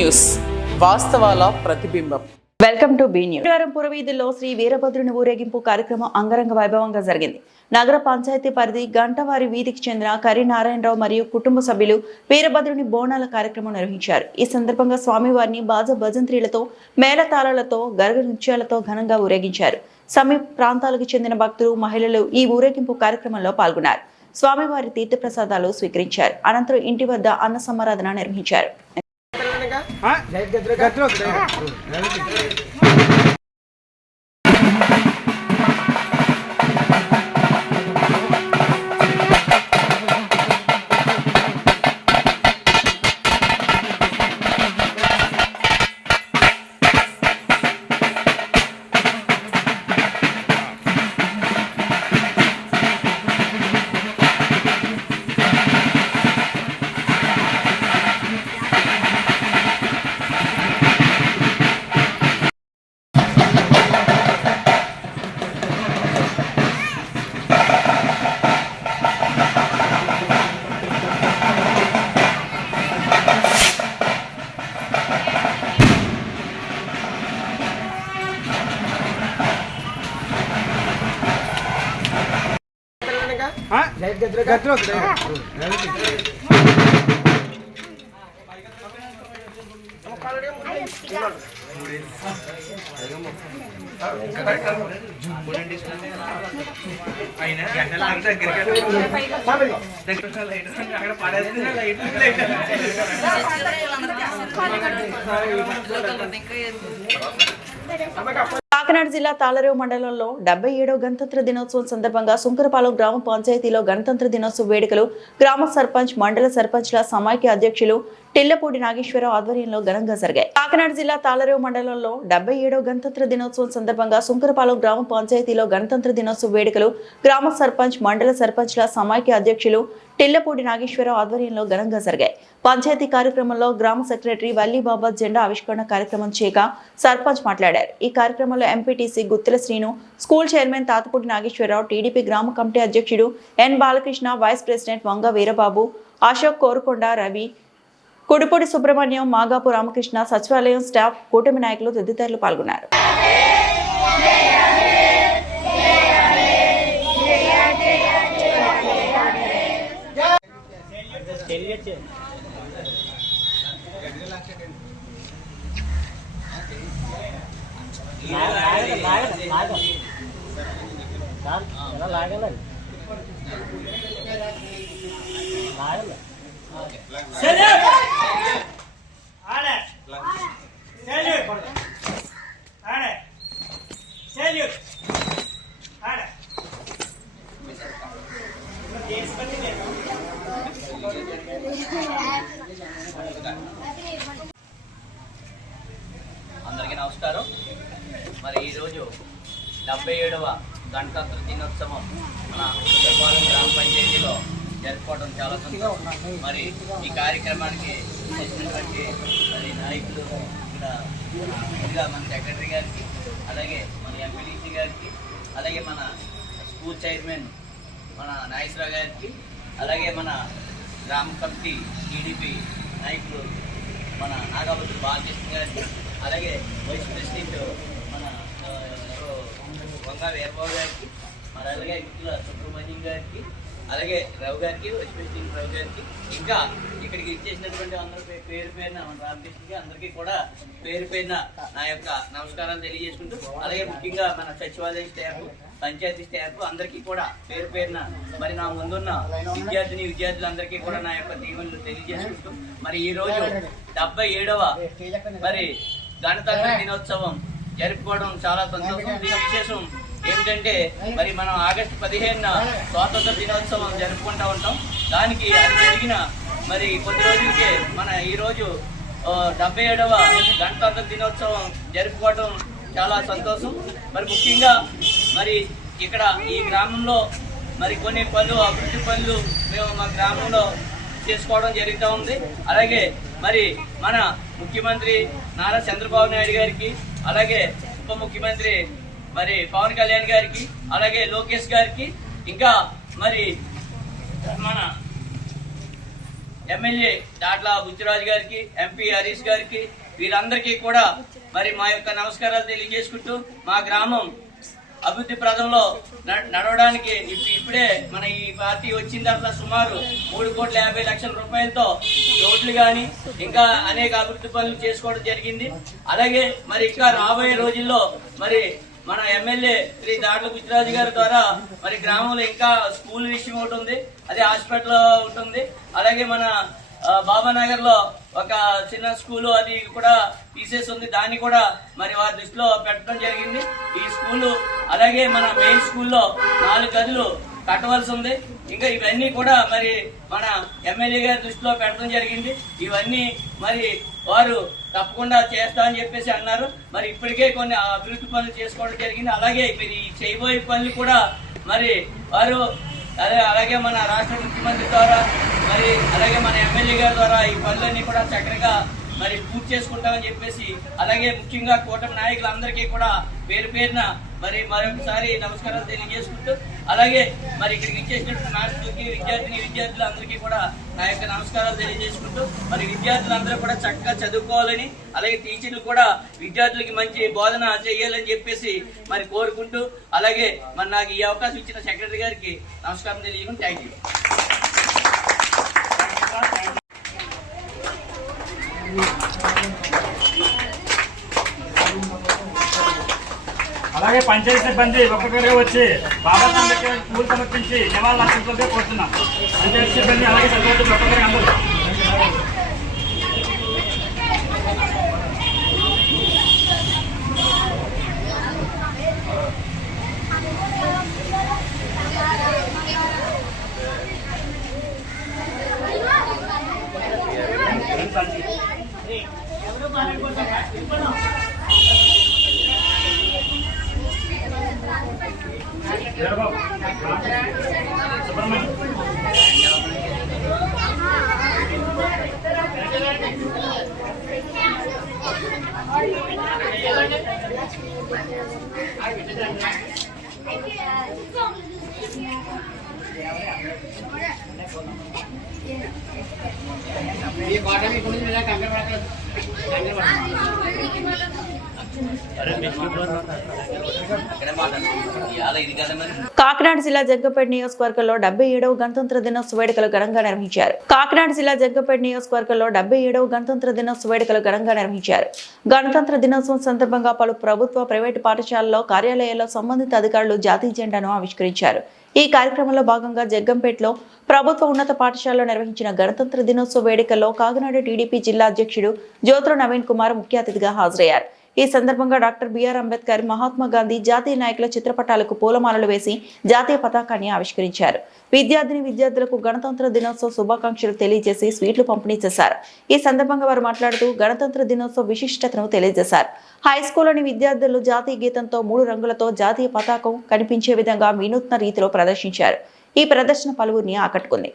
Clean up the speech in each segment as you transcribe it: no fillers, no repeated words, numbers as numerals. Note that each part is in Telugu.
న్యూస్, వాస్తవాల ప్రతిబింబం. Welcome to be news. శనివారం పురవీధుల్లో శ్రీ వీరభద్రుని ఊరేగింపు కార్యక్రమం అంగరంగ వైభవంగా జరిగింది. నగర పంచాయతీ పరిధి గంటవారి వీధికి చెందిన కరీనారాయణరావు మరియు కుటుంబ సభ్యులు వీరభద్రుని బోనాల కార్యక్రమం నిర్వహించారు. ఈ సందర్భంగా స్వామివారిని బాజా భజంత్రీలతో, మేళతాళాలతో, గరగ నృత్యాలతో ఘనంగా ఊరేగించారు. సమీప ప్రాంతాలకు చెందిన భక్తులు, మహిళలు ఈ ఊరేగింపు కార్యక్రమంలో పాల్గొన్నారు. స్వామివారి తీర్థప్రసాదాలు స్వీకరించారు. అనంతరం ఇంటి వద్ద అన్న సమారాధన నిర్వహించారు. కాకినాడ జిల్లా తాళరేవు మండలంలో 77వ గణతంత్ర దినోత్సవం సందర్భంగా సుంకరపాలెం గ్రామ పంచాయతీలో గణతంత్ర దినోత్సవ వేడుకలు గ్రామ సర్పంచ్, మండల సర్పంచ్ల సమైక్య అధ్యక్షులు టిల్లపూడి నాగేశ్వరరావు ఆధ్వర్యంలో ఘనంగా జరిగాయి. కాకినాడ జిల్లా తాళరేవు మండలంలో 77వ గణతంత్ర దినోత్సవం సందర్భంగా సుంకరపాలెం గ్రామ పంచాయతీలో గణతంత్ర దినోత్సవ వేడుకలు గ్రామ సర్పంచ్, మండల సర్పంచ్ల సమైక్య అధ్యక్షులు టిల్లపూడి నాగేశ్వరరావు ఆధ్వర్యంలో ఘనంగా జరిగాయి. పంచాయతీ కార్యక్రమంలో గ్రామ సెక్రటరీ వల్లీబాబా జెండా ఆవిష్కరణ కార్యక్రమం చేయగా సర్పంచ్ మాట్లాడారు. ఈ కార్యక్రమంలో MPTC Guttula Srinu, school chairman Tatapudi Nageswara Rao, TDP గ్రామ కమిటీ అధ్యక్షుడు N Balakrishna, vice president Vanga Veerababu, Ashok Korukonda, Ravi, Kudipudi Subrahmanyam, Magapu Ramakrishna, సచివాలయం స్టాఫ్, కూటమి నాయకులు తదితరులు పాల్గొన్నారు. అందరికీ నమస్కారం. మరి ఈరోజు 77వ గణతంత్ర దినోత్సవం మన సుంకరపాలెం గ్రామ పంచాయతీలో జరుపుకోవడం చాలా సంతోషం. మరి ఈ కార్యక్రమానికి వచ్చినటువంటి మరి నాయకులు ఇక్కడ మన సెక్రటరీ గారికి, అలాగే మన ఎంపీడీసీ గారికి, అలాగే మన స్కూల్ చైర్మన్ మన నాగేశ్వరరావు గారికి, అలాగే మన గ్రామ కమిటీ టీడీపీ నాయకులు మన నాగావతి బాలకృష్ణ గారికి, అలాగే వైస్ ప్రెసిడెంట్ మన వంగ వీరబాబు గారికి, మన అలాగే గుత్తుల సుబ్రహ్మణ్యం గారికి, అలాగే రావు గారికి, వైస్ ప్రెసిడెంట్ రావు గారికి, ఇంకా ఇక్కడికి ఇచ్చేసినటువంటి అందరూ పేరు పేరున మన రామకృష్ణకి అందరికీ కూడా పేరు పేరున నా యొక్క నమస్కారాలు తెలియజేసుకుంటూ, అలాగే ముఖ్యంగా మన సచివాలయ స్టాఫ్, పంచాయతీ స్టాఫ్ అందరికీ కూడా పేరు పేరున మరి నా ముందున్న విద్యార్థులందరికీ కూడా నా యొక్క దీవెనలు తెలియజేసుకుంటూ, మరి ఈ రోజు 77వ మరి గణతంత్ర దినోత్సవం జరుపుకోవడం చాలా సంతోషం. దీని విశేషం ఏమిటంటే మరి మనం ఆగస్టు 15న స్వాతంత్ర దినోత్సవం జరుపుకుంటూ ఉంటాం. దానికి అది జరిగిన మరి కొద్ది రోజులకే మన ఈరోజు 77వ గణతంత్ర దినోత్సవం జరుపుకోవడం చాలా సంతోషం. మరి ముఖ్యంగా మరి ఇక్కడ ఈ గ్రామంలో మరి కొన్ని పనులు, అభివృద్ధి పనులు మేము మా గ్రామంలో చేసుకోవడం జరుగుతూ ఉంది. అలాగే మరి మన ముఖ్యమంత్రి నారా చంద్రబాబు నాయుడు గారికి, అలాగే ఉప ముఖ్యమంత్రి మరి పవన్ కళ్యాణ్ గారికి, అలాగే లోకేష్ గారికి, ఇంకా మరి మన ఎమ్మెల్యే దాట్ల బుచ్చిరాజు గారికి, ఎంపీ హరీష్ గారికి, వీరందరికీ కూడా మరి మా యొక్క నమస్కారాలు తెలియజేసుకుంటూ మా గ్రామం అభివృద్ధి ప్రదంలో నడవడానికి ఇప్పుడే మన ఈ పార్టీ వచ్చిన తర్వాత సుమారు 3,50,00,000 రూపాయలతో రోడ్లు కానీ ఇంకా అనేక అభివృద్ధి పనులు చేసుకోవడం జరిగింది. అలాగే మరి ఇంకా రాబోయే రోజుల్లో మరి మన ఎమ్మెల్యే శ్రీ దాట్ల బుచ్చిరాజు గారి ద్వారా మరి గ్రామంలో ఇంకా స్కూల్ విషయం ఒకటి ఉంది, అదే హాస్పిటల్ ఉంటుంది. అలాగే మన బాబానగర్ లో ఒక చిన్న స్కూలు అది కూడా తీసేసి ఉంది, దాన్ని కూడా మరి వారి దృష్టిలో పెట్టడం జరిగింది. ఈ స్కూలు అలాగే మన మెయిన్ స్కూల్లో 4 గదులు కట్టవలసి ఉంది. ఇంకా ఇవన్నీ కూడా మరి మన ఎమ్మెల్యే గారి దృష్టిలో పెట్టడం జరిగింది. ఇవన్నీ మరి వారు తప్పకుండా చేస్తా అని చెప్పేసి అన్నారు. మరి ఇప్పటికే కొన్ని అభివృద్ధి పనులు చేసుకోవడం జరిగింది. అలాగే మీరు ఈ చేయబోయే పనులు కూడా మరి వారు అలాగే మన రాష్ట్ర ముఖ్యమంత్రి ద్వారా మరి అలాగే మన ఎమ్మెల్యే గారి ద్వారా ఈ పనులన్నీ కూడా చక్కగా మరి పూర్తి చేసుకుంటామని చెప్పేసి, అలాగే ముఖ్యంగా కూటమి నాయకులందరికీ కూడా పేరు పేరున మరి మరొకసారి నమస్కారాలు తెలియజేసుకుంటూ, అలాగే మరి ఇక్కడికి ఇచ్చేసినటువంటి మాస్టర్లకి, విద్యార్థులు అందరికీ కూడా నా యొక్క నమస్కారాలు తెలియజేసుకుంటూ, మరి విద్యార్థులందరూ కూడా చక్కగా చదువుకోవాలని, అలాగే టీచర్లు కూడా విద్యార్థులకి మంచి బోధన చేయాలని చెప్పేసి మరి కోరుకుంటూ, అలాగే మరి నాకు ఈ అవకాశం ఇచ్చిన సెక్రటరీ గారికి నమస్కారం తెలియజేసుకుంటూ థ్యాంక్ యూ. అలాగే పంచాయతీ సిబ్బంది ఒక్కొక్కరే వచ్చి బాబా సాహెబ్కి పూలు సమర్పించి నివాళులు అర్పించే కోరుతున్నాం. పంచాయతీ సిబ్బంది అలాగే సర్పంచులు ఒక్కొక్కరే అందరూ. కాకినాడ జిల్లా జగ్గంపేట నియోజకవర్గంలో 77వ గణతంత్ర దినోత్సవ వేడుకలు ఘనంగా నిర్వహించారు. కాకినాడ జిల్లా జగ్గంపేట నియోజకవర్గంలో 77వ గణతంత్ర దినోత్సవ వేడుకలు ఘనంగా నిర్వహించారు. గణతంత్ర దినోత్సవం సందర్భంగా పలు ప్రభుత్వ, ప్రైవేటు పాఠశాలల్లో, కార్యాలయాల్లో సంబంధిత అధికారులు జాతీయ జెండాను ఆవిష్కరించారు. ఈ కార్యక్రమంలో భాగంగా జగ్గంపేటలో ప్రభుత్వ ఉన్నత పాఠశాలలో నిర్వహించిన గణతంత్ర దినోత్సవ వేడుకల్లో కాకినాడ టీడీపీ జిల్లా అధ్యక్షుడు జ్యోతుల నవీన్ కుమార్ ముఖ్య అతిథిగా హాజరయ్యారు. ఈ సందర్భంగా డాక్టర్ బిఆర్ అంబేద్కర్, మహాత్మా గాంధీ, జాతీయ నాయకుల చిత్రపటాలకు పూలమాలలు వేసి జాతీయ పతాకాన్ని ఆవిష్కరించారు. విద్యార్థులకు గణతంత్ర దినోత్సవ శుభాకాంక్షలు తెలియజేసి స్వీట్లు పంపిణీ చేశారు. ఈ సందర్భంగా వారు మాట్లాడుతూ గణతంత్ర దినోత్సవ విశిష్టతను తెలియజేశారు. హై స్కూల్లోని విద్యార్థులు జాతీయ గీతంతో 3 రంగులతో జాతీయ పతాకం కనిపించే విధంగా వినూత్న రీతిలో ప్రదర్శించారు. ఈ ప్రదర్శన పలువురిని ఆకట్టుకుంది.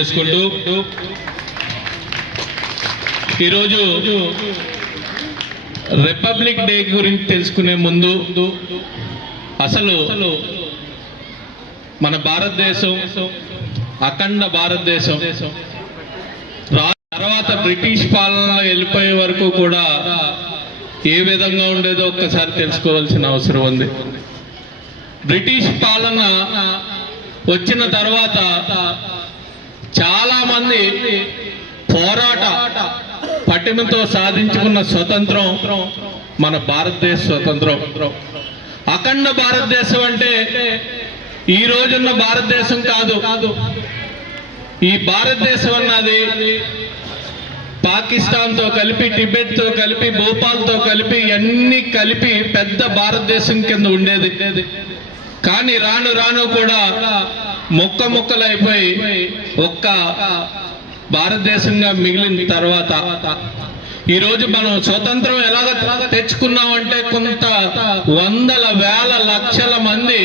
తెలియజేసుకుంటూ ఈరోజు రిపబ్లిక్ డే గురించి తెలుసుకునే ముందు అసలు మన భారతదేశం అఖండ భారతదేశం తర్వాత బ్రిటిష్ పాలనలో వెళ్ళిపోయే వరకు కూడా ఏ విధంగా ఉండేదో ఒక్కసారి తెలుసుకోవాల్సిన అవసరం ఉంది. బ్రిటిష్ పాలన వచ్చిన తర్వాత చాలా మంది పోరాట పటిమతో సాధించుకున్న స్వతంత్రం మన భారతదేశ స్వతంత్రం. అఖండ భారతదేశం అంటే ఈ రోజున్న భారతదేశం కాదు. ఈ భారతదేశం అన్నది పాకిస్తాన్తో కలిపి, టిబెట్తో కలిపి, భోపాల్తో కలిపి అన్ని కలిపి పెద్ద భారతదేశం కింద ఉండేది. కానీ రాను రాను కూడా మొక్కలైపోయి ఒక్క భారతదేశంగా మిగిలిన తర్వాత ఈరోజు మనం స్వతంత్రం ఎలాగ తెచ్చుకున్నామంటే కొంత వందల వేల లక్షల మంది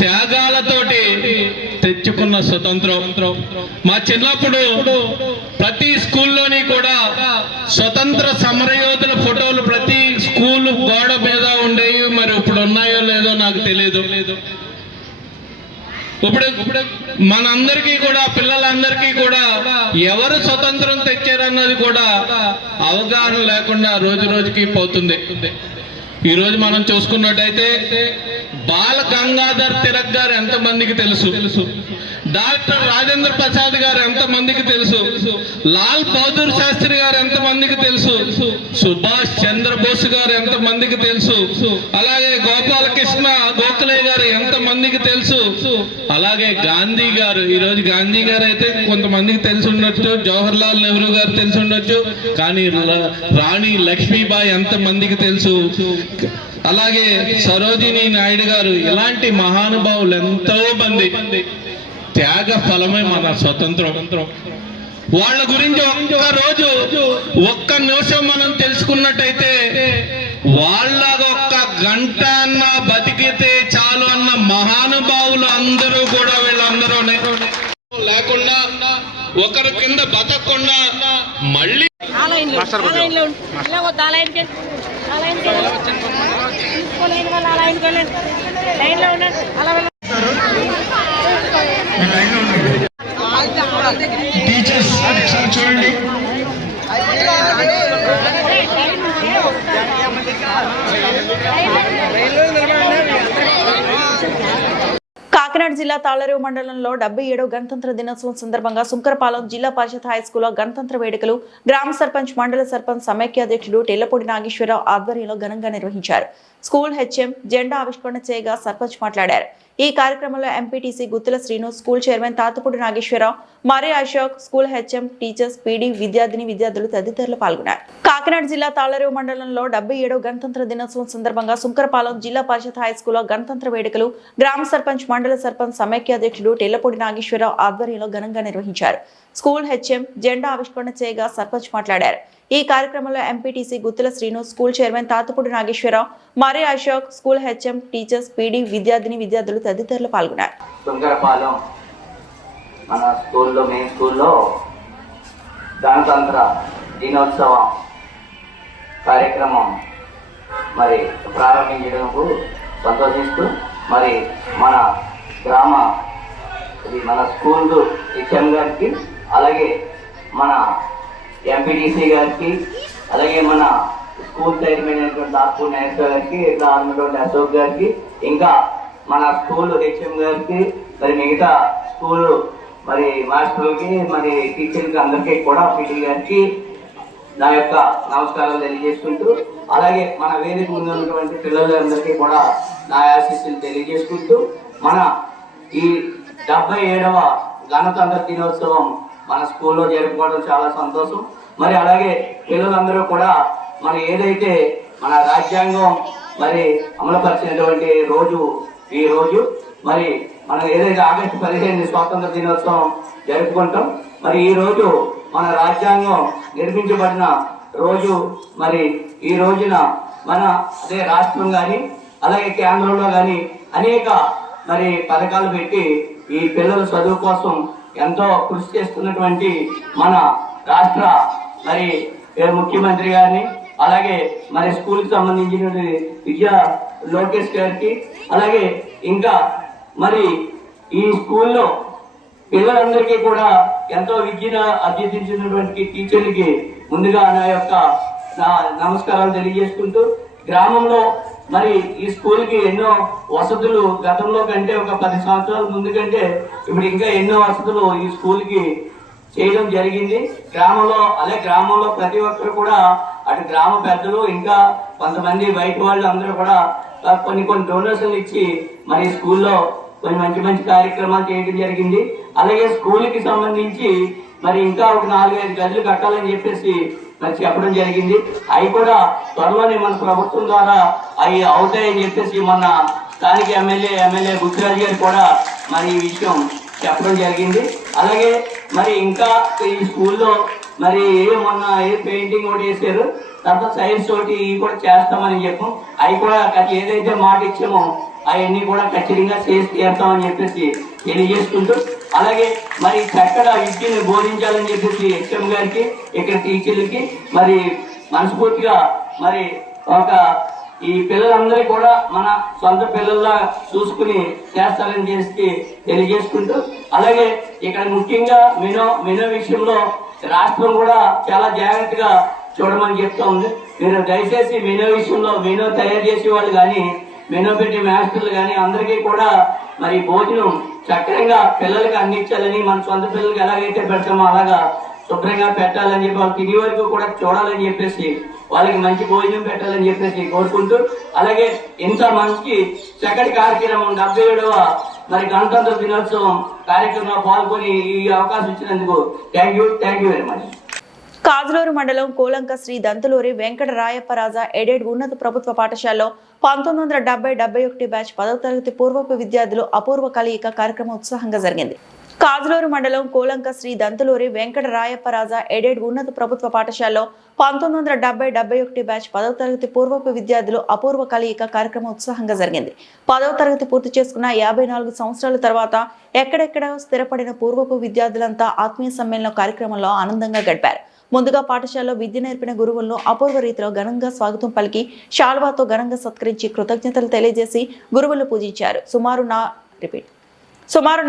త్యాగాలతోటి తెచ్చుకున్న స్వతంత్రం. మా చిన్నప్పుడు ప్రతి స్కూల్లోని కూడా స్వతంత్ర సమరయోధుల ఫోటోలు ప్రతి స్కూల్ గోడ మీద ఉండేవి. మరి ఇప్పుడు ఉన్నాయో లేదో నాకు తెలియదు. ఇప్పుడు మనందరికీ కూడా, పిల్లలందరికీ కూడా ఎవరు స్వతంత్రం తెచ్చారన్నది కూడా అవగాహన లేకుండా రోజు రోజుకి పోతుంది. ఈరోజు మనం చూసుకున్నట్టయితే బాల గంగాధర్ తిలక్ గారు ఎంతమందికి తెలుసు? డాక్టర్ రాజేంద్ర ప్రసాద్ గారు ఎంతమందికి తెలుసు? లాల్ బహదూర్ శాస్త్రి గారు ఎంతమందికి తెలుసు? సుభాష్ చంద్రబోస్ గారు ఎంతమందికి తెలుసు? అలాగే గోపాలకృష్ణ గోఖలే గారు ఎంతమందికి తెలుసు? అలాగే గాంధీ గారు, ఈరోజు గాంధీ గారు అయితే కొంతమందికి తెలిసి ఉండొచ్చు, జవహర్ లాల్ నెహ్రూ గారు తెలిసి ఉండొచ్చు, కానీ రాణి లక్ష్మీబాయి ఎంతమందికి తెలుసు? అలాగే సరోజినీ నాయుడు గారు, ఇలాంటి మహానుభావులు ఎంతో మంది త్యాగ ఫలమే మన స్వతంత్రం. వాళ్ళ గురించి ఒక్క రోజు ఒక్క నిమిషం మనం తెలుసుకున్నట్టయితే వాళ్ళ ఒక్క గంట అన్న బతికితే చాలు అన్న మహానుభావులు అందరూ కూడా వీళ్ళందరూ లేకుండా ఒకరి కింద బతకకుండా మళ్ళీ టీచర్స్ ఒకసారి చూడండి. కాకినాడ జిల్లా తాళ్లరేవు మండలంలో 77వ గణతంత్ర దినోత్సవం సందర్భంగా సుంకరపాలెం జిల్లా పరిషత్ హైస్కూల్లో గణతంత్ర వేడుకలు గ్రామ సర్పంచ్, మండల సర్పంచ్ సమైక్య అధ్యక్షుడు టెల్లపూడి నాగేశ్వరరావు ఆధ్వర్యంలో ఘనంగా నిర్వహించారు. స్కూల్ హెచ్ఎం జెండా ఆవిష్కరణ చేయగా సర్పంచ్ మాట్లాడారు. ఈ కార్యక్రమంలో MPTC Guttula Srinu, school chairman Tatapudi Nageswara Rao, మరి Ashok, school HM, teachers, PD, విద్యార్థులు తదితరులు పాల్గొన్నారు. కాకినాడ జిల్లా తాళ్లరేవు మండలంలో 77వ గణతంత్ర దినోత్సవం సందర్భంగా సుంకరపాలెం జిల్లా పరిషత్ హైస్కూల్లో గణతంత్ర వేడుకలు గ్రామ సర్పంచ్, మండల సర్పంచ్ సమైక్య అధ్యక్షుడు టెల్లపూడి నాగేశ్వరరావు ఆధ్వర్యంలో ఘనంగా నిర్వహించారు. స్కూల్ హెచ్ఎం జెండా ఆవిష్కరణ చేయగా సర్పంచ్ మాట్లాడారు. ఈ కార్యక్రమంలో MPTC Guttula Srinu, school chairman Tatapudi Nageswara Rao, మరి Ashok, school HM, teachers, PD, విద్యార్థులు తదితరులు పాల్గొన్నారు. సుంకరపాలెం మన స్కూల్లో, మెయిన్ స్కూల్లో గణతంత్ర దినోత్సవం కార్యక్రమం మరి ప్రారంభించడానికి సంతోషిస్తూ మరి మన గ్రామ మన స్కూల్ హెచ్ఎం గారికి, అలాగే మన ఎంపీడీసీ గారికి, అలాగే మన స్కూల్ చైర్మన్ అయినటువంటి తాతపూడి నాగేశ్వర గారికి, ఇట్లా అన్నటువంటి అశోక్ గారికి, ఇంకా మన స్కూల్ హెచ్ఎం గారికి, మరి మిగతా స్కూల్ మరి మాస్టర్లకి, మరి టీచర్కి అందరికీ కూడా, పీటీ గారికి నా యొక్క నమస్కారాలు తెలియజేసుకుంటూ, అలాగే మన వేదిక ముందు ఉన్నటువంటి పిల్లలందరికీ కూడా నా ఆశీస్సులు తెలియజేసుకుంటూ, మన ఈ 77వ గణతంత్ర దినోత్సవం మన స్కూల్లో జరుపుకోవడం చాలా సంతోషం. మరి అలాగే పిల్లలందరూ కూడా మరి ఏదైతే మన రాజ్యాంగం మరి అమలుపరిచినటువంటి రోజు ఈ రోజు, మరి మనం ఏదైతే ఆగస్టు 15 స్వాతంత్ర దినోత్సవం జరుపుకుంటాం. మరి ఈ రోజు మన రాజ్యాంగం నిర్మించబడిన రోజు. మరి ఈ రోజున మన అదే రాష్ట్రం కానీ, అలాగే కేంద్రంలో కానీ అనేక మరి పథకాలు పెట్టి ఈ పిల్లల చదువు కోసం ఎంతో కృషి చేస్తున్నటువంటి మన రాష్ట్ర మరి ముఖ్యమంత్రి గారిని, అలాగే మరి స్కూల్ కి సంబంధించిన విద్యా లోకేష్ గారికి, అలాగే ఇంకా మరి ఈ స్కూల్లో పిల్లలందరికీ కూడా ఎంతో విద్యను అభ్యసించినటువంటి టీచర్లకి ముందుగా నా నమస్కారాలు తెలియజేసుకుంటూ, గ్రామంలో మరి ఈ స్కూల్ కి ఎన్నో వసతులు గతంలో కంటే ఒక 10 సంవత్సరాల ముందు కంటే ఇప్పుడు ఇంకా ఎన్నో వసతులు ఈ స్కూల్ కి చేయడం జరిగింది. గ్రామంలో ప్రతి ఒక్కరు కూడా అటు గ్రామ పెద్దలు ఇంకా కొంతమంది బయట వాళ్ళు అందరూ కూడా కొన్ని డొనేషన్లు ఇచ్చి మరి స్కూల్లో కొన్ని మంచి కార్యక్రమాలు చేయడం జరిగింది. అలాగే స్కూల్ కి సంబంధించి మరి ఇంకా ఒక 4-5 గదులు కట్టాలని చెప్పేసి మరి చెప్పడం జరిగింది. అవి కూడా త్వరలోనే మన ప్రభుత్వం ద్వారా అవి అవుతాయని చెప్పేసి మొన్న స్థానిక ఎమ్మెల్యే బుచ్చిరాజు గారు కూడా మరి ఈ విషయం చెప్పడం జరిగింది. అలాగే మరి ఇంకా ఈ స్కూల్లో మరి మొన్న పెయింటింగ్ ఒకటి వేసారు, తర్వాత సైన్స్ ఒకటి కూడా చేస్తామని చెప్పాం. అవి కూడా ఏదైతే మాట ఇచ్చామో అవన్నీ కూడా ఖచ్చితంగా చేసి తీరుతామని చెప్పేసి తెలియజేసుకుంటూ, అలాగే మరి చక్కగా విద్యను బోధించాలని చెప్పేసి హెచ్ఎం గారికి, ఇక్కడ టీచర్లకి మరి మనస్ఫూర్తిగా మరి ఈ పిల్లలందరూ కూడా మన సొంత పిల్లల్లా చూసుకుని చేస్తారని చేసి తెలియజేసుకుంటూ, అలాగే ఇక్కడ ముఖ్యంగా మెనో విషయంలో రాష్ట్రం కూడా చాలా జాగ్రత్తగా చూడమని చెప్తా ఉంది. మీరు దయచేసి మెనో తయారు చేసే వాళ్ళు కానీ, మెనూ పెట్టి మాస్టర్లు కానీ అందరికీ కూడా మరి భోజనం చక్కరంగా పిల్లలకి అందించాలని, మన సొంత పిల్లలకి ఎలాగైతే పెడతామో అలాగా శుభ్రంగా పెట్టాలని చెప్పి వాళ్ళు తిరిగి వరకు కూడా చూడాలని చెప్పేసి వాళ్ళకి మంచి భోజనం పెట్టాలని చెప్పేసి కోరుకుంటూ, అలాగే ఇంత మంచి చక్కటి కార్యక్రమం 77వ మరి గణతంత్ర దినోత్సవం కార్యక్రమంలో పాల్గొని ఈ అవకాశం ఇచ్చినందుకు thank you very much. Kajuluru మండలం కోలంక శ్రీ దంతులూరి వెంకట రాయప్పరాజా ఎయిడెడ్ ఉన్నత ప్రభుత్వ పాఠశాలలో 1970-71 బ్యాచ్ 10వ తరగతి పూర్వపు విద్యార్థులు అపూర్వ కలయిక కార్యక్రమం ఉత్సాహంగా జరిగింది. కాజులూరు మండలం కోలంక శ్రీ దంతులూరి వెంకట రాయప్పరాజా ఎయిడెడ్ ఉన్నత ప్రభుత్వ పాఠశాలలో 1970-71 బ్యాచ్ 10వ తరగతి పూర్వపు విద్యార్థులు అపూర్వ కలయిక కార్యక్రమం ఉత్సాహంగా జరిగింది. 10వ తరగతి పూర్తి చేసుకున్న 54 సంవత్సరాల తర్వాత ఎక్కడెక్కడ స్థిరపడిన పూర్వపు విద్యార్థులంతా ఆత్మీయ సమ్మేళన కార్యక్రమంలో ఆనందంగా గడిపారు. ముందుగా పాఠశాలలో విద్య నేర్పిన గురువులను అపూర్వ రీతిలో ఘనంగా స్వాగతం పలికి శాల్వాతో ఘనంగా సత్కరించి కృతజ్ఞతలు తెలియజేసి గురువులు పూజించారు. సుమారు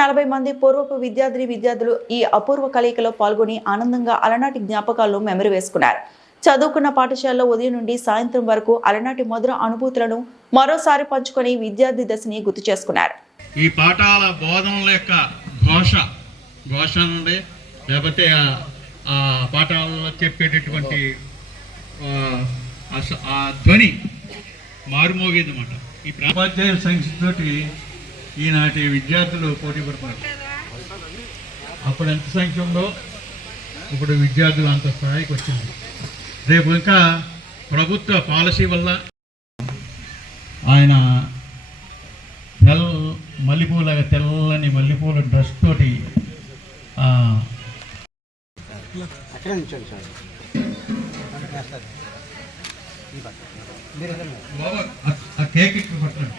40 మంది పూర్వపు విద్యార్థులు ఈ అపూర్వ కలయికలో పాల్గొని ఆనందంగా అలనాటి జ్ఞాపకాలను మెమరి వేసుకున్నారు. చదువుకున్న పాఠశాలలో ఉదయం నుండి సాయంత్రం వరకు అలనాటి మధుర అనుభూతులను మరోసారి పంచుకొని విద్యార్థి దశని గుర్తు చేసుకున్నారు. ఈ పాఠాల బోధనల యొక్క ఘోష నుండి లేకపోతే ఆ పాఠాలలో చెప్పేటటువంటి ఆ ధ్వని మారుమోగేది అన్నమాట. ఈ ఉపాధ్యాయుల సంఖ్యతోటి ఈనాటి విద్యార్థులు పోటీ పడుతున్నారు. అప్పుడు ఎంత సంఖ్య ఉందో ఇప్పుడు విద్యార్థులు అంత స్థాయికి వచ్చింది. రేపు ఇంకా ప్రభుత్వ పాలసీ వల్ల ఆయన మల్లెపూల తెల్లని మల్లెపూల డ్రెస్ తోటి ఆ కేక్ ఇక్కడ పట్టండి.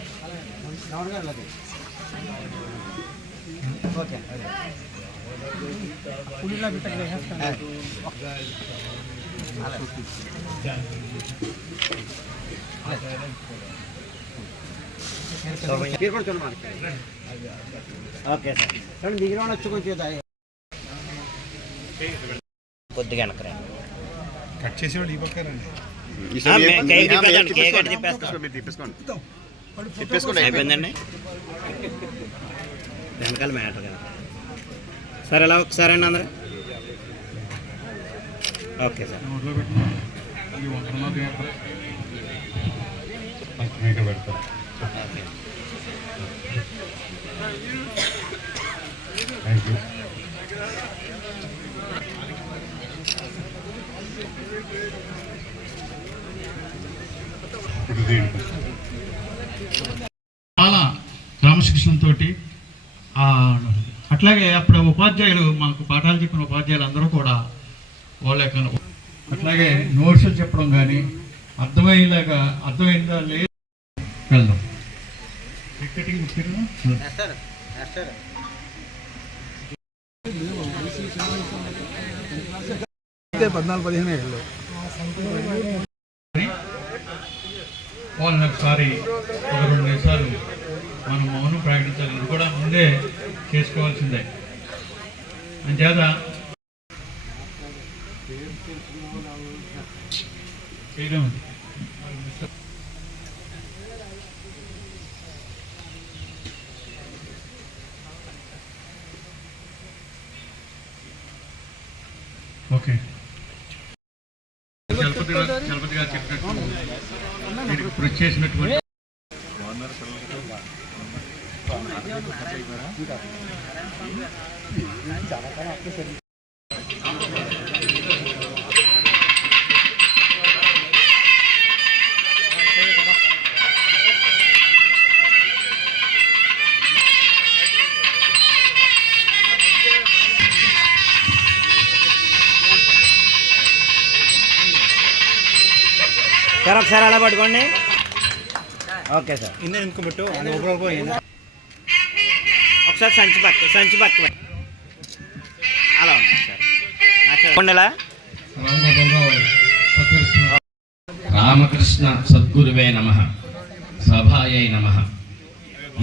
కొద్దిగా కట్ చేసేవాళ్ళు ఈ పక్కరండి. అయిపోయిందండి వెనకాల మ్యాటర్ కదా. సార్ ఎలా ఒకసారి అండి అందరూ ఓకే సార్. చాలా క్రమశిక్షణతో అట్లాగే అప్పుడు ఉపాధ్యాయులు మనకు పాఠాలు చెప్పిన ఉపాధ్యాయులు అందరూ కూడా వాళ్ళ అట్లాగే నోట్స్లు చెప్పడం కానీ అర్థమైందా లేదు వెళ్దాం. వాళ్ళని ఒకసారి ఒక 2 నిమిషాలు మనం మౌనం ప్రకటించాలి. ఇది కూడా ముందే చేసుకోవాల్సిందే. అంచేత చేయడం ఓకే. చలపతిగా చెప్పినట్టు దీనికి కృషి చేసినటువంటి సార్ ఒకసారి అలా పట్టుకోండి. Okay sir. ఒకసారి సంచి పక్క అలా ఉంది సార్. రామకృష్ణ సద్గురువే నమః. సభాయై నమః.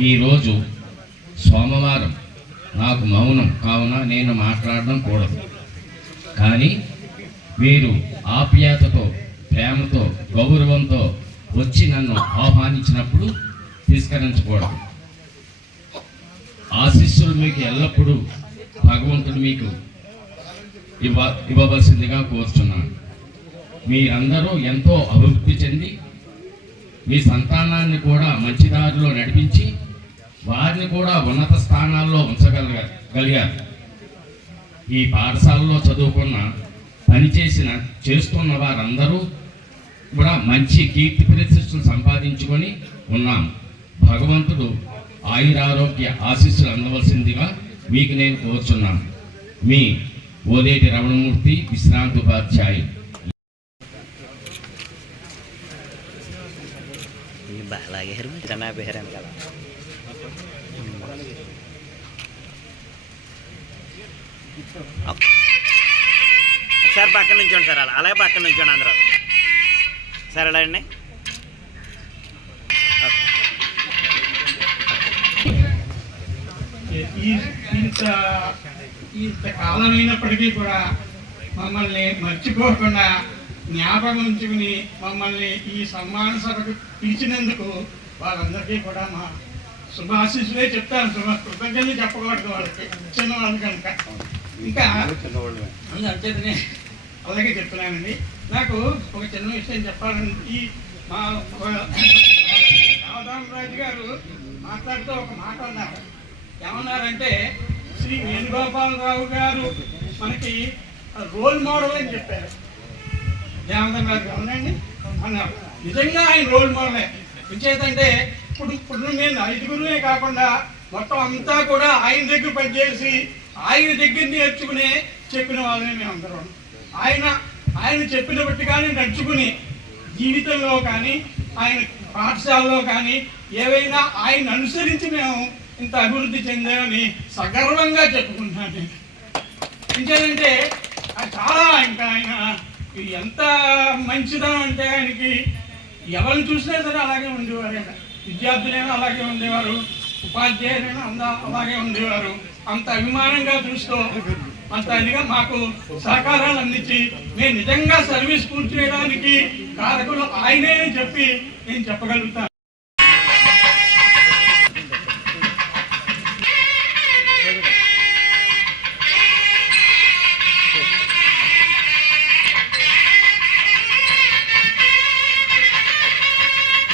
ఈరోజు సోమవారం నాకు మౌనం కావున నేను మాట్లాడడం కూడదు. కానీ మీరు ఆప్యాయతతో, ప్రేమతో, గౌరవంతో వచ్చి నన్ను ఆహ్వానించినప్పుడు తిరస్కరించకూడదు. ఆశీస్సులు మీకు ఎల్లప్పుడూ భగవంతుడు మీకు ఇవ్వవలసిందిగా కోరుచున్నాను. మీరందరూ ఎంతో అభివృద్ధి చెంది మీ సంతానాన్ని కూడా మంచి దారిలో నడిపించి వారిని కూడా ఉన్నత స్థానాల్లో ఉంచగలిగారు. ఈ పాఠశాలలో చదువుకున్న చేస్తున్న వారందరూ కూడా మంచి కీర్తి ప్రతిష్టలు సంపాదించుకొని ఉన్నాం. భగవంతుడు ఆయురారోగ్య ఆశీస్సులు అందవలసిందిగా మీకు నేను కోరుచున్నాను. మీ ఓదేటి రమణమూర్తి, విశ్రాంతి ఉపాధ్యాయులు. ఒకసారి పక్కన నుంచోండి సార్. అలాగే పక్కన నుంచోండి అందరూ. సరే అలా అండి. ఇంత కాలమైనప్పటికీ కూడా మమ్మల్ని మర్చిపోకుండా జ్ఞాపకం ఉంచుకుని మమ్మల్ని ఈ సన్మాన సభకు పిలిచినందుకు వాళ్ళందరికీ కూడా మా శుభాశీస్సులే చెప్తాను. కృతజ్ఞతలు చెప్పకూడదు వాళ్ళకి, చిన్నవాళ్ళు కనుక. ఇంకా అంచేతనే అలాగే చెప్తున్నానండి. నాకు ఒక చిన్న విషయం చెప్పాలని, ఈ మా రామదామరాజు గారు మాట్లాడుతూ ఒక మాట అన్నారు. ఏమన్నారంటే, శ్రీ వేణుగోపాలరావు గారు మనకి రోల్ మోడల్ అని చెప్పారు. రామదామరాజు అవునండి అన్నారు. నిజంగా ఆయన రోల్ మోడలే. ఎంచేతంటే ఇప్పుడు నేను 5గురులే కాకుండా మొత్తం అంతా కూడా ఆయన దగ్గర పనిచేసి ఆయన దగ్గర నేర్చుకునే చెప్పిన వాళ్ళని మేమందరం. ఆయన చెప్పిన బట్టి కానీ నడుచుకుని జీవితంలో కానీ ఆయన పాఠశాలలో కానీ ఏవైనా ఆయన అనుసరించి మేము ఇంత అభివృద్ధి చెందామని సగర్వంగా చెప్పుకుంటాను. ఎందుకంటే చాలా ఇంకా ఆయన ఎంత మంచిదనం అంటే ఆయనకి ఎవరిని చూసినా సరే అలాగే ఉండేవారు. విద్యార్థులైనా అలాగే ఉండేవారు, ఉపాధ్యాయులైనా అలాగే ఉండేవారు. అంత అభిమానంగా చూస్తూ అంత ఇదిగా మాకు సహకారాలు అందించి మేము నిజంగా సర్వీస్ పూర్తి చేయడానికి కారకులు ఆయనే అని చెప్పి నేను చెప్పగలుగుతాను.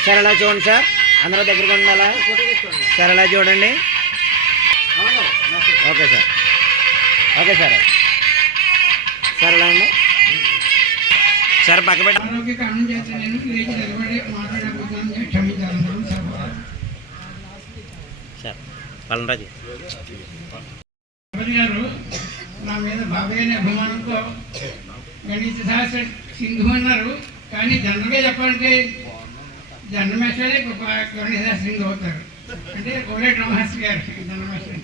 సార్ అలా చూడండి సార్, అందరూ దగ్గరగా ఉండాలా సార్. అలా చూడండి. Okay sir. Okay sir. Sir అలా అండి సార్. పక్క పెట్ట ఆరోగ్య కారణం చేత నేను లేచి నిలబడి మాట్లాడకపోతున్నాను, క్షమించాలన్నాను సార్. పల్లరాజు గారు నా మీద బాబాయ్ అనే అభిమానంతో గణిత శాస్త్ర సింధు అన్నారు. కానీ జనరల్గా చెప్పాలంటే జన్మేశ్వరే గణిత శాస్త్ర సింధు అవుతారు. అంటే కోలేటి రమహర్షి గారు జన్మేశ్వరి.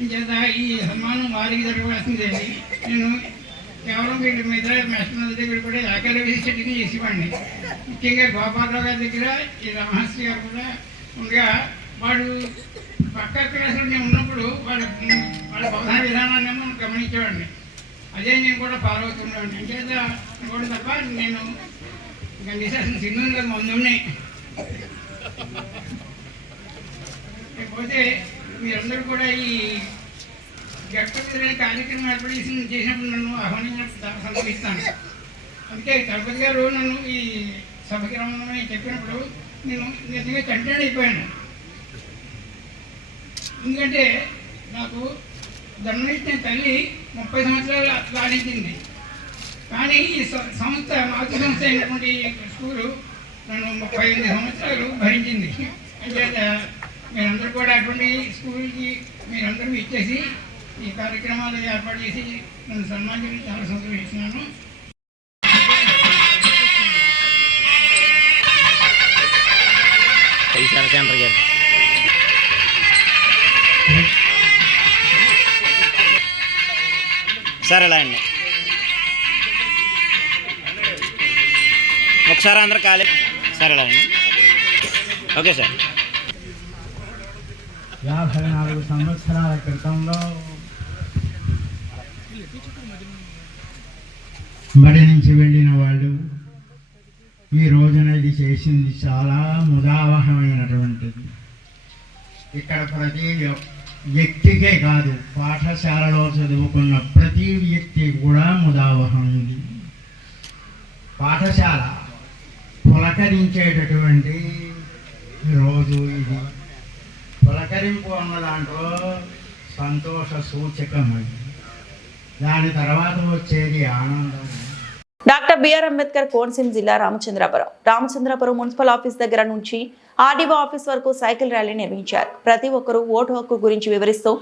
అంచేత ఈ సన్మానం వారికి జరగవలసిందేది. నేను కేవలం వీళ్ళ మీద మేస్టర్ దగ్గర కూడా ఆకలి విజిటింగ్ చేసేవాడిని. ముఖ్యంగా గోపాలరావు గారి దగ్గర ఈ రమహర్షి గారు కూడా ఉండగా వాడు పక్క క్లాసులో నేను ఉన్నప్పుడు వాళ్ళ బోధన విధానాన్ని మనం గమనించేవాడిని. అదే నేను కూడా ఫాలో అవుతుండేవాడిని. అంచేత కూడా తప్ప నేను ఇంకా నిశాసన సింధుగా ముందున్నాయి. లేకపోతే మీరందరూ కూడా ఈ గట్టపతి కార్యక్రమం ఏర్పాటు చేసినప్పుడు నన్ను ఆహ్వానించినప్పుడు చాలా సంతోషిస్తాను. అందుకే తిరుపతి గారు నన్ను ఈ సభకి రమ్మని చెప్పినప్పుడు నేను నిజంగా కంటెంట్ అయిపోయాను. ఎందుకంటే నాకు జన్మనిచ్చిన తల్లి 30 సంవత్సరాలు లాడించింది. కానీ ఈ సంస్థ మాతృ సంస్థ అయినటువంటి స్కూలు నన్ను 38 సంవత్సరాలు భరించింది. అంటే మీరందరూ కూడా అటువంటి స్కూల్కి మీరందరూ ఇచ్చేసి ఈ కార్యక్రమాలు ఏర్పాటు చేసి నన్ను సన్మానించడం చాలా సంతోషిస్తున్నాను. సార్ ఎలా అండి ఒకసారి అందరూ ఖాళీ సార్ ఎలా అండి ఓకే సార్ 54 సంవత్సరాల క్రితంలో బడి నుంచి వెళ్ళిన వాళ్ళు ఈ రోజున ఇది చేసింది చాలా ముదావహమైనటువంటిది. ఇక్కడ ప్రతి వ్యక్తికే కాదు, పాఠశాలలో చదువుకున్న ప్రతి వ్యక్తి కూడా ముదావహం ఇది. పాఠశాల పులకరించేటటువంటి రోజు ఇది. పులకరింపు అన్న దాంట్లో సంతోష సూచకం అది. దాని తర్వాత వచ్చేది ఆనందం. డాక్టర్ బిఆర్ అంబేద్కర్ కోనసీమ జిల్లా రామచంద్రపురం మున్సిపల్ ఆఫీస్ దగ్గర నుంచి ఆర్డీఓ ఆఫీస్ వరకు సైకిల్ ర్యాలీ నిర్వహించారు. ప్రతి ఒక్కరూ ఓటు హక్కు గురించి వివరిస్తూ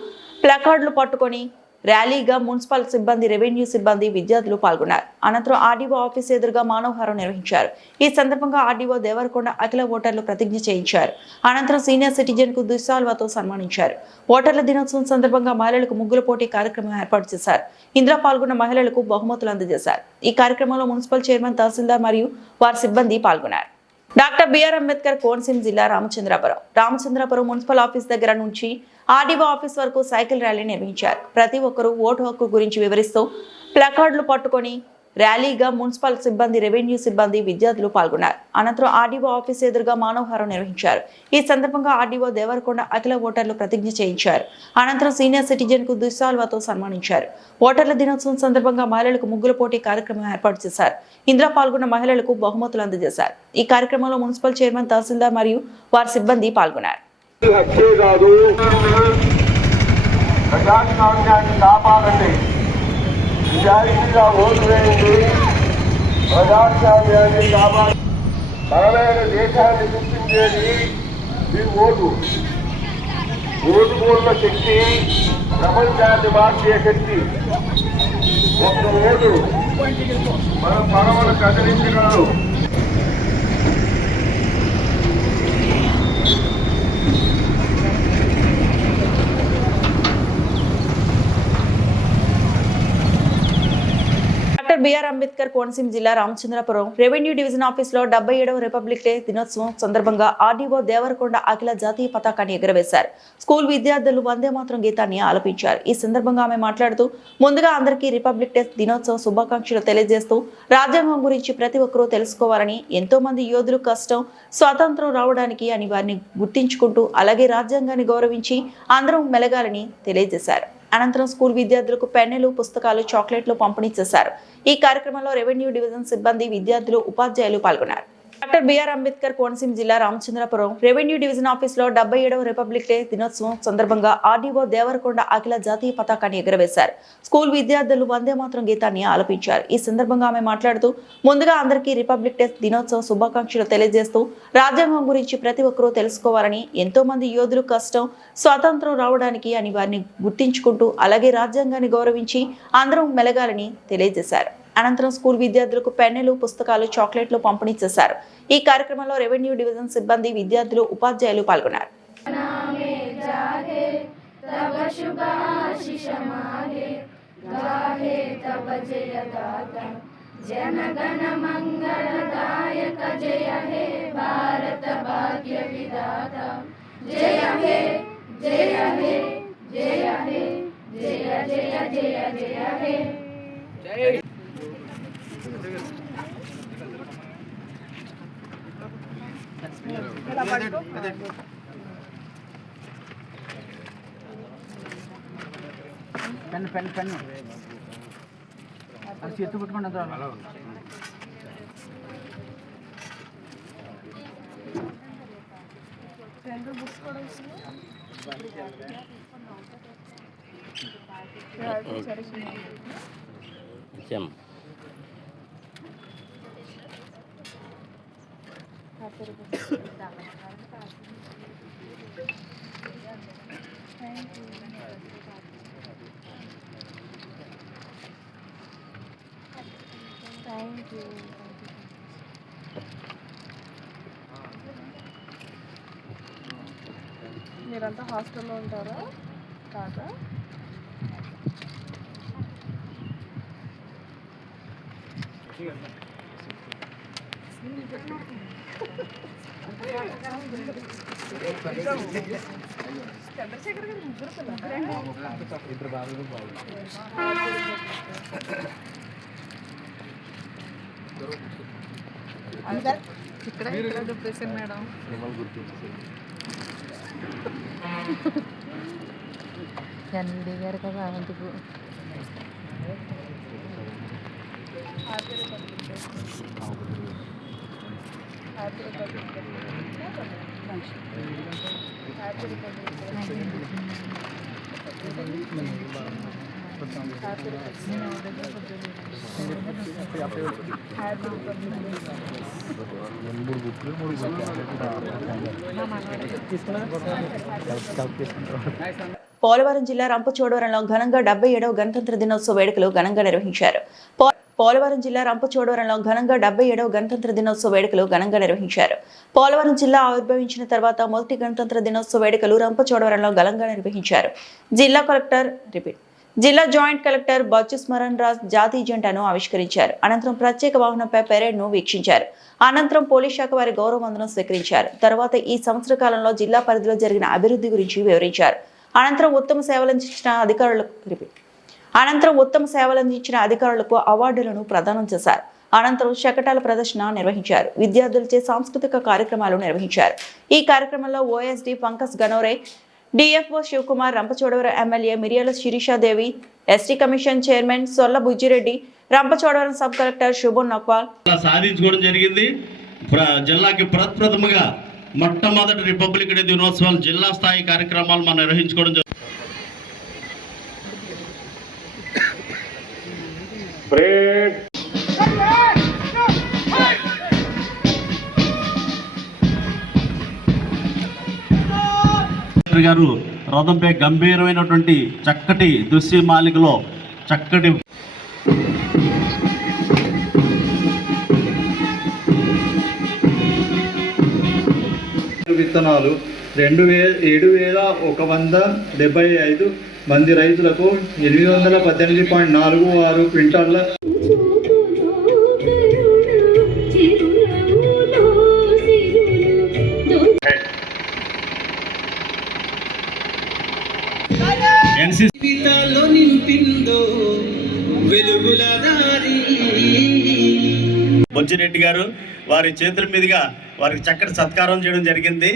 ప్లకార్డులు పట్టుకొని ర్యాలీగా మున్సిపల్ సిబ్బంది, రెవెన్యూ సిబ్బంది, విద్యార్థులు పాల్గొన్నారు. అనంతరం ఆర్డీఓ ఆఫీస్ ఎదురుగా మానవహారం నిర్వహించారు. ఈ సందర్భంగా ఆర్డీఓ దేవరకొండ అఖిల ఓటర్లు ప్రతిజ్ఞ చేయించారు. అనంతరం సీనియర్ సిటిజన్ కు దుశ్శాల్వాతో సన్మానించారు. ఓటర్ల దినోత్సవం సందర్భంగా మహిళలకు ముగ్గుల పోటీ కార్యక్రమం ఏర్పాటు చేశారు. ఇందులో పాల్గొన్న మహిళలకు బహుమతులు అందజేశారు. ఈ కార్యక్రమంలో మున్సిపల్ చైర్మన్, తహసీల్దార్ మరియు వారి సిబ్బంది పాల్గొన్నారు. డాక్టర్ బిఆర్ అంబేద్కర్ కోనసీమ జిల్లా రామచంద్రపురం మున్సిపల్ ఆఫీస్ దగ్గర నుంచి ఆర్డీఓ ఆఫీస్ వరకు సైకిల్ ర్యాలీ నిర్వహించారు. ప్రతి ఒక్కరూ ఓటు హక్కు గురించి వివరిస్తూ ప్లకార్డులు పట్టుకొని ర్యాలీగా మున్సిపల్ సిబ్బంది, రెవెన్యూ సిబ్బంది, విద్యార్థులు పాల్గొన్నారు. అనంతరం ఆర్డీఓ ఆఫీస్ ఎదురుగా మానవహారం నిర్వహించారు. ఈ సందర్భంగా ఆర్డీఓ దేవరకొండ అఖిల ఓటర్లు ప్రతిజ్ఞ చేయించారు. అనంతరం సీనియర్ సిటిజన్ కు దుశ్శాల్వాతో సన్మానించారు. ఓటర్ల దినోత్సవం సందర్భంగా మహిళలకు ముగ్గుల పోటీ కార్యక్రమం ఏర్పాటు చేశారు. ఇందులో పాల్గొన్న మహిళలకు బహుమతులు అందజేశారు. ఈ కార్యక్రమంలో మున్సిపల్ చైర్మన్, తహసీల్దార్ మరియు వారి సిబ్బంది పాల్గొన్నారు. నిజాయితీగా ఓటు వేయండి, ప్రజాస్వామ్యాన్ని కాపాడి బలమైన దేశాన్ని సృష్టించేది ఈ ఓటు. ఓటుకున్న శక్తి ప్రపంచాన్ని మార్చే శక్తి. ఒక్క ఓటు మన పడవలు కదిలించగలరు. డాక్టర్ బిఆర్ అంబేద్కర్ కోనసీమ జిల్లా రామచంద్రపురం రెవెన్యూ డివిజన్ ఆఫీసులో 77వ రిపబ్లిక్ డే దినోత్సవం సందర్భంగా ఆర్డీఓ దేవరకొండ అఖిల జాతీయ పతాకాన్ని ఎగురవేశారు. స్కూల్ విద్యార్థులు వందే మాతరం గీతాన్ని ఆలపించారు. ఈ సందర్భంగా ఆమె మాట్లాడుతూ, ముందుగా అందరికీ రిపబ్లిక్ డే దినోత్సవ శుభాకాంక్షలు తెలియజేస్తూ, రాజ్యాంగం గురించి ప్రతి ఒక్కరూ తెలుసుకోవాలని, ఎంతో మంది యోధులు కష్టం స్వాతంత్రం రావడానికి అని వారిని గుర్తించుకుంటూ, అలాగే రాజ్యాంగాన్ని గౌరవించి అందరం మెలగాలని తెలియజేశారు. అనంతరం స్కూల్ విద్యార్థులకు పెన్నులు, పుస్తకాలు, చాక్లెట్లు పంపిణీ చేశారు. ఈ కార్యక్రమంలో రెవెన్యూ డివిజన్ సిబ్బంది, విద్యార్థులు, ఉపాధ్యాయులు పాల్గొన్నారు. డాక్టర్ బిఆర్ అంబేద్కర్ కోనసీమ జిల్లా రామచంద్రపురం రెవెన్యూ డివిజన్ ఆఫీసులో 77వ రిపబ్లిక్ డే దినోత్సవం సందర్భంగా ఆర్డీఓ దేవరకొండ అఖిల జాతీయ పతాకాన్ని ఎగురవేశారు. స్కూల్ విద్యార్థులు వందే మాతరం గీతాన్ని ఆలపించారు. ఈ సందర్భంగా ఆమె మాట్లాడుతూ, ముందుగా అందరికీ రిపబ్లిక్ డే దినోత్సవ శుభాకాంక్షలు తెలియజేస్తూ, రాజ్యాంగం గురించి ప్రతి ఒక్కరూ తెలుసుకోవాలని, ఎంతో మంది యోధులు కష్టం స్వాతంత్రం రావడానికి అని వారిని గుర్తించుకుంటూ, అలాగే రాజ్యాంగాన్ని గౌరవించి అందరం మెలగాలని తెలియజేశారు. అనంతరం స్కూల్ విద్యార్థులకు పెన్నులు, పుస్తకాలు, చాక్లెట్లు పంపిణీ చేశారు. ఈ కార్యక్రమంలో రెవెన్యూ డివిజన్ సిబ్బంది, విద్యార్థులు, ఉపాధ్యాయులు పాల్గొన్నారు. तब शुभ आशीष माहे गाहे तब जय गाथा जन गण मंगलदायक जय हे भारत भाग्य विधाता जय हे जय हे जय हे जय जय जय जय हे పెన్ను పెన్ను పెన్ను అది చేత్తు పెట్టుకోండి అంత మీరంతా హాస్టల్లో ఉంటారా కాదా చంద్రశేఖర్ గారు ఇద్దరు బాబులు ఇక్కడ చెప్పేసాను మేడం ఎన్విడి గారు కదా అందుకు పోలవరం జిల్లా రంపచోడవరంలో ఘనంగా 77వ గణతంత్ర దినోత్సవ వేడుకలు ఘనంగా నిర్వహించారు. పోలవరం జిల్లా రంపచోడవరంలో ఘనంగా 77వ గణతంత్ర దినోత్సవ వేడుకలు ఘనంగా నిర్వహించారు. పోలవరం జిల్లా ఆవిర్భవించిన తర్వాత మొదటి గణతంత్ర దినోత్సవ వేడుకలు రంపచోడవరంలో ఘనంగా నిర్వహించారు. జిల్లా జాయింట్ కలెక్టర్ బచ్చు స్మరణ్ రాజ్ జాతీయ జెండాను ఆవిష్కరించారు. అనంతరం ప్రత్యేక వాహనంపై పెరేడ్ ను వీక్షించారు. అనంతరం పోలీస్ శాఖ వారి గౌరవ వందనం స్వీకరించారు. తర్వాత ఈ సంవత్సర కాలంలో జిల్లా పరిధిలో జరిగిన అభివృద్ధి గురించి వివరించారు. అనంతరం ఉత్తమ సేవలందించిన అధికారులకు అవార్డులను ప్రదానం చేశారు. అనంతరం శకటాల ప్రదర్శన నిర్వహించారు. విద్యార్థులచే సాంస్కృతిక కార్యక్రమాలు నిర్వహించారు. ఈ కార్యక్రమంలో OSD Pankaj Ganore, DFO Shivakumar, Rampachodavaram MLA Miryala Sirishadevi, ST commission chairman Solla Bujjireddy, Rampachodavaram sub collector Shuban Nakwal సాధించుకోవడం జరిగింది. జిల్లాకి ప్రప్రథముగా మొట్టమొదటి రిపబ్లిక్ డే దినోత్సవాలు జిల్లా స్థాయి కార్యక్రమాలు మనం నిర్వహించుకోవడం జరిగింది. గారు రథంపై గంభీరమైనటువంటి చక్కటి దృశ్యమాలికలో చక్కటి విత్తనాలు 7,175 మంది రైతులకు 818.46 క్వింటాళ్ల బొజ్జిరెడ్డి గారు వారి చేతుల మీదుగా వారికి చక్కటి సత్కారం చేయడం జరిగింది.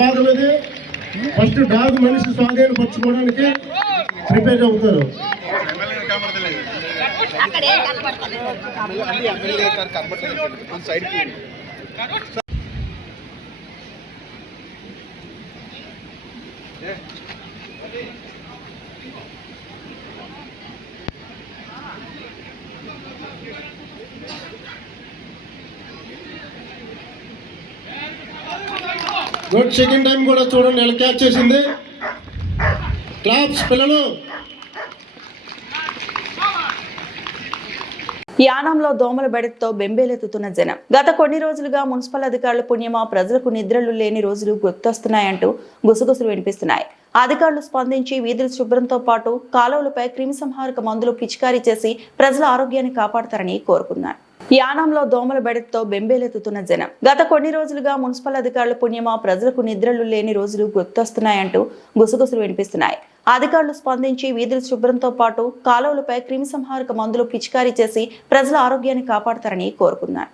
భాగమేది ఫస్ట్ డాగ్ మనిషి స్వాధీనపరచుకోవడానికి ప్రిపేర్ అవుతారు. గుడ్. సెకండ్ టైం కూడా చూడండి ఎలా క్యాచ్ చేసింది. క్లాప్స్ పిల్లలు. యానంలో దోమల బెడతో బెంబేలెత్తుతున్న జనం. గత కొన్ని రోజులుగా మున్సిపల్ అధికారుల పుణ్యమా ప్రజలకు నిద్రలు లేని రోజులు గుర్తొస్తున్నాయంటూ గుసగుసలు వినిపిస్తున్నాయి. అధికారులు స్పందించి వీధుల శుభ్రంతో పాటు కాలువలపై క్రిమిసంహారక మందులు పిచికారీ చేసి ప్రజల ఆరోగ్యాన్ని కాపాడతారని కోరుకున్నారు. యానంలో దోమల బెడతో బెంబేలెత్తుతున్న జనం. గత కొన్ని రోజులుగా మున్సిపల్ అధికారుల పుణ్యమా ప్రజలకు నిద్రలు లేని రోజులు గుర్తొస్తున్నాయంటూ గుసగుసలు వినిపిస్తున్నాయి. అధికారులు స్పందించి వీధుల శుభ్రంతో పాటు కాలువలపై క్రిమిసంహారక మందులు పిచికారీ చేసి ప్రజల ఆరోగ్యాన్ని కాపాడతారని కోరుకున్నారు.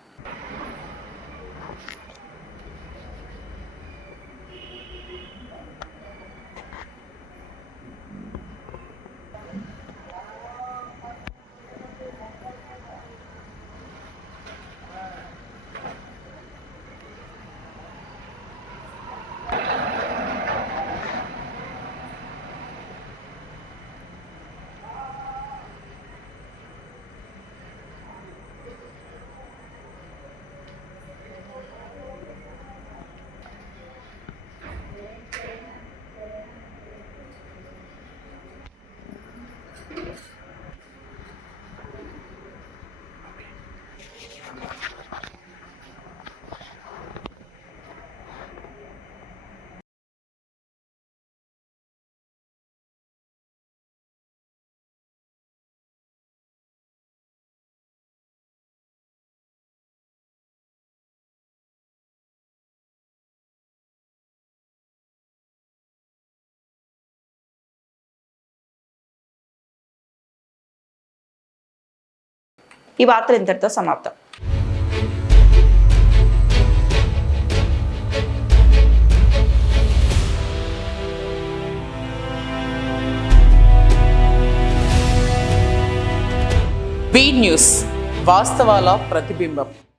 ఈ వార్తలు ఇంతటితో సమాప్తం. బీ న్యూస్, వాస్తవాల ప్రతిబింబం.